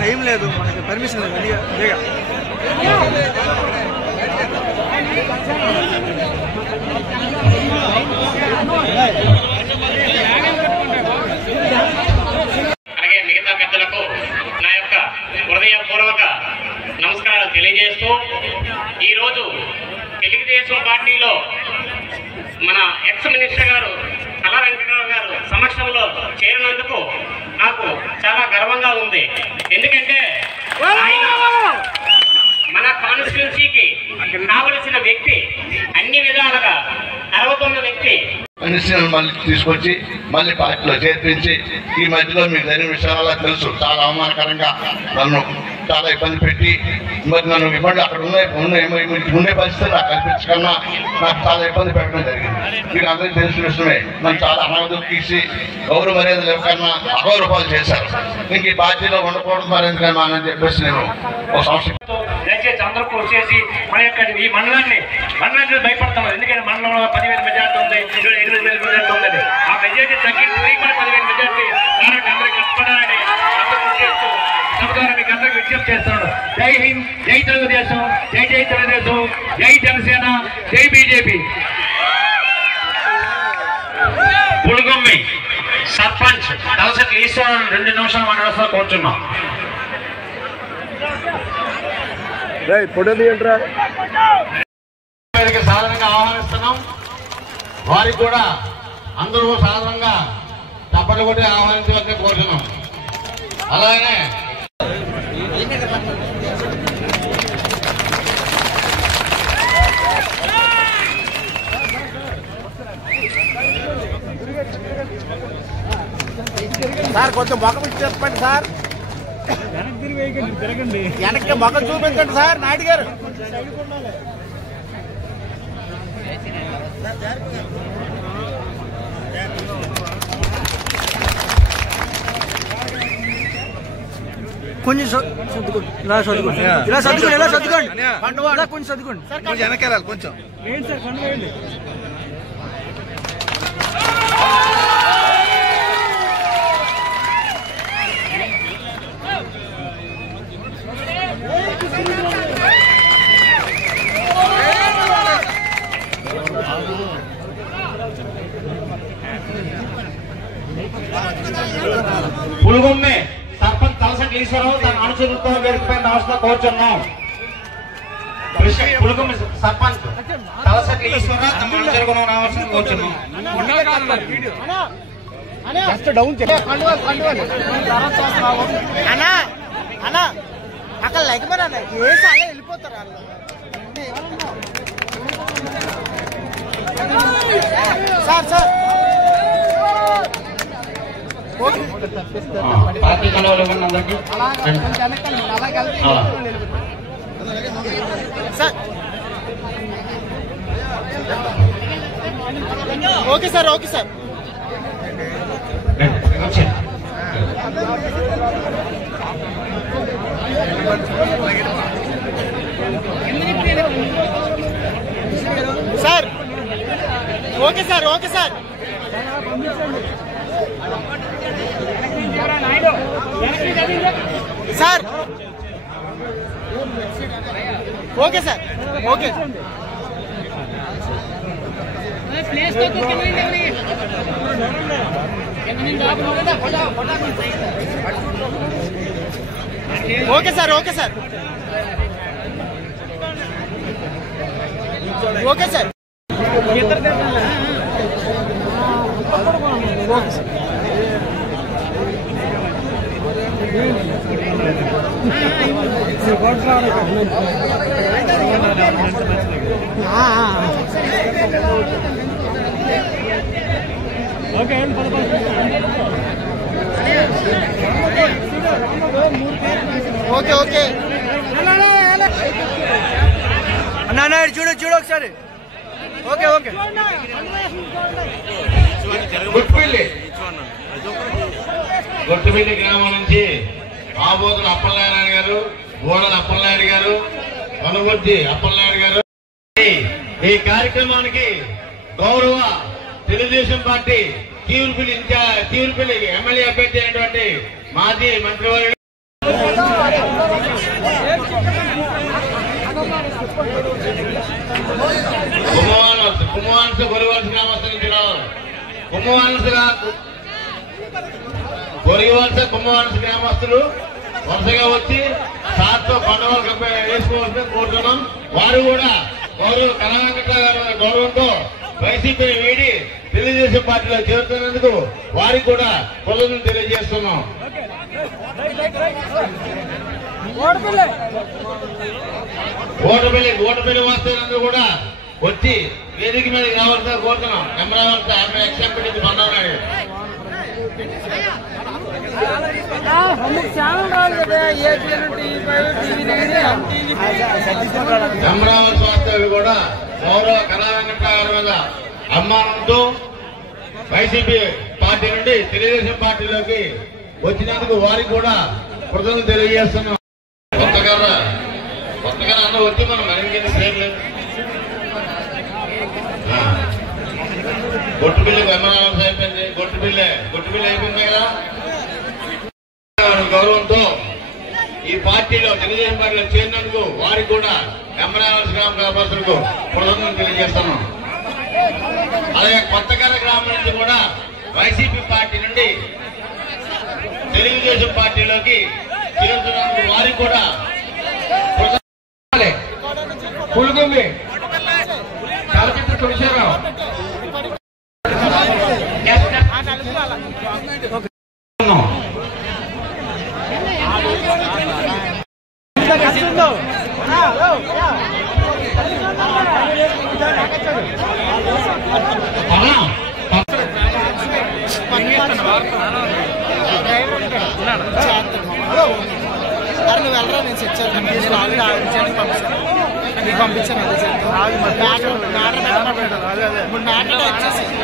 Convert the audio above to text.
Time లేదు మనకి, permission లేదు. అలాగే మిగతా పెద్దలకు నా యొక్క హృదయపూర్వక నమస్కారాలు తెలియజేస్తూ, ఈరోజు తెలుగుదేశం పార్టీలో మన ఎక్స్ మినిస్టర్ గారు కళా వెంకటరావు గారు సమక్షంలో చేరినందుకు నాకు చాలా గర్వంగా ఉంది. ఎందుకంటే ఆయన మన కాన్స్టిట్యున్సీకి కావలసిన వ్యక్తి, అన్ని విధాలుగా అర్హతున్న వ్యక్తి. మళ్ళీ తీసుకొచ్చి మళ్ళీ పార్టీలో చేర్పించి, ఈ మధ్యలో మీకు జరిగిన విషయాలు తెలుసు, చాలా అవమానకరంగా నన్ను చాలా ఇబ్బంది పెట్టి, మరి నన్ను ఇబ్బంది అక్కడ ఉండే పరిస్థితులు నాకు కల్పించకన్నా నాకు చాలా ఇబ్బంది పెట్టడం జరిగింది. మీకు అందరికీ తెలిసిన విషయమే. నన్ను చాలా అనాథీసి గౌరవ మర్యాద లేకన్నా అగౌరవాలు చేశారు. ఇంక ఈ పార్టీలో ఉండకూడదు మరి ఎందుకన్నా అని చెప్పేసి నేను ఒక సంస్థ దయచేసి అందరూ వచ్చేసి మన యొక్క ఈ మండలాన్ని భయపడుతున్నారు. ఎందుకంటే మండలంలో 10,000 మెజార్టీ ఉంది, 8,000 మెజార్టీ ఉంది. ఆ మెజార్టీ తగ్గించి మన 10,000 మెజార్టీ కాబట్టి అందరికీ కష్టపడాలని సభ మీకు అందరికీ విజ్ఞప్తి చేస్తున్నాడు. జై హింద్, జై తెలుగుదేశం, జై జై తెలుగుదేశం, జై జనసేన, జై బీజేపీ. పులుగొమ్మి సర్పంచ్ తలసటి ఈశ్వరన్ 2 నిమిషాలు మాట్లాడుతూ కూర్చున్నాం. సాధారణంగా ఆహ్వానిస్తున్నాం. వారికి కూడా అందరూ సాధారణంగా చప్పట్లు కొట్టి ఆహ్వానించవలసి కోరుతున్నాం. అలాగే సార్ కొంచెం మొఖం ఇచ్చి చెప్పండి సార్, వెనక్కి మొఖం చూపించండి సార్. నాయుడు గారు కొంచెం సర్దుకోండి, ఇలా సర్దుకోండి, ఇలా సర్దుకోండి, ఇలా సర్దుకోండి, ఇలా కొంచెం సర్దుకోండి, కొంచెం వెనకెళ్ళాలి. కొంచెం ఏంటి సార్ పండుగ వేయండి. పులుగొమ్మి సర్పంచ్ తలసటి ఈశ్వరరావు తన అనుచరులతో వేదికపై రావాల్సిన కోరుచున్నాం. పులుగొమ్మి సర్పంచ్ తలసటి ఈశ్వరరావు తమ అనుచరులను రావాల్సిన కోరుచున్నాం. అక్కడ లేకపోతే వెళ్ళిపోతారు సార్. సార్ పార్టీ కలవలు అందరికీ okay sir, okay sir. Sir okay sir, okay sir. Sir okay sir, okay. Okay sir, okay sir, okay sir. Okay okay అన్నా చూడు చూడు ఒకసారి. Okay okay. గొట్టుపల్లి గ్రామం నుంచి ఆబోతుల అప్పలనారాయణ గారు, గోడల అప్పలనాయుడు గారు, వనగుర్తి అప్పలనాయుడు గారు. ఈ కార్యక్రమానికి గౌరవ తెలుగుదేశం పార్టీ తీర్పుపల్లి ఎమ్మెల్యే అభ్యర్థి అయినటువంటి మాజీ మంత్రివర్యులు కుమ్మవాన్స్ గొరివాల్సి గ్రామస్తుల నుంచి రావాలి. కుమ్మవాన్స్ గ్రామస్తులు వరుసగా వచ్చి సార్తో పండుగలు వేసుకోవాల్సి కోరుతున్నాం. వారు కూడా గౌరవ కళావెంకట గారు గౌరవంతో వైసీపీ వీడి తెలుగుదేశం పార్టీలో చేరుతున్నందుకు వారికి కూడా కృతజ్ఞతలు తెలియజేస్తున్నాం. ఓటపల్లి వాస్తవులందరూ కూడా వచ్చి వేదిక మీద రావాల్సిన కోరుతున్నాం. అమరావతి ఆమె ఎక్స్ఎంపీ బంధవనాడు అమరావతి వాస్తవి కూడా గౌరవ కళావెంకట గారి మీద అమ్మానంతో వైసీపీ పార్టీ నుండి తెలుగుదేశం పార్టీలోకి వచ్చినందుకు వారికి కూడా కృతజ్ఞతలు తెలియజేస్తున్నాం. కొత్తగా అందరూ వచ్చి మనం మరింకెన్ని చేయలేదు. గొట్టు బిల్లు అమరావతి అయిపోయింది. గొట్టు బిల్లు అయిపోయింది కదా. గౌరవంతో ఈ పార్టీలో తెలుగుదేశం పార్టీలో చేరినందుకు వారికి కూడా అమరావతి గ్రామ వ్యాపారులకు కృతజ్ఞతలు తెలియజేస్తున్నాం. అలాగే కొత్తగర గ్రామం నుంచి కూడా వైసీపీ పార్టీ నుండి తెలుగుదేశం పార్టీలోకి చేరుతున్నందుకు వారికి కూడా పులుగుంది చలచిత్ర తులసిరావు నువ్వు వెళ్ళరా నేను సెట్ చేస్తాను పంపించాను.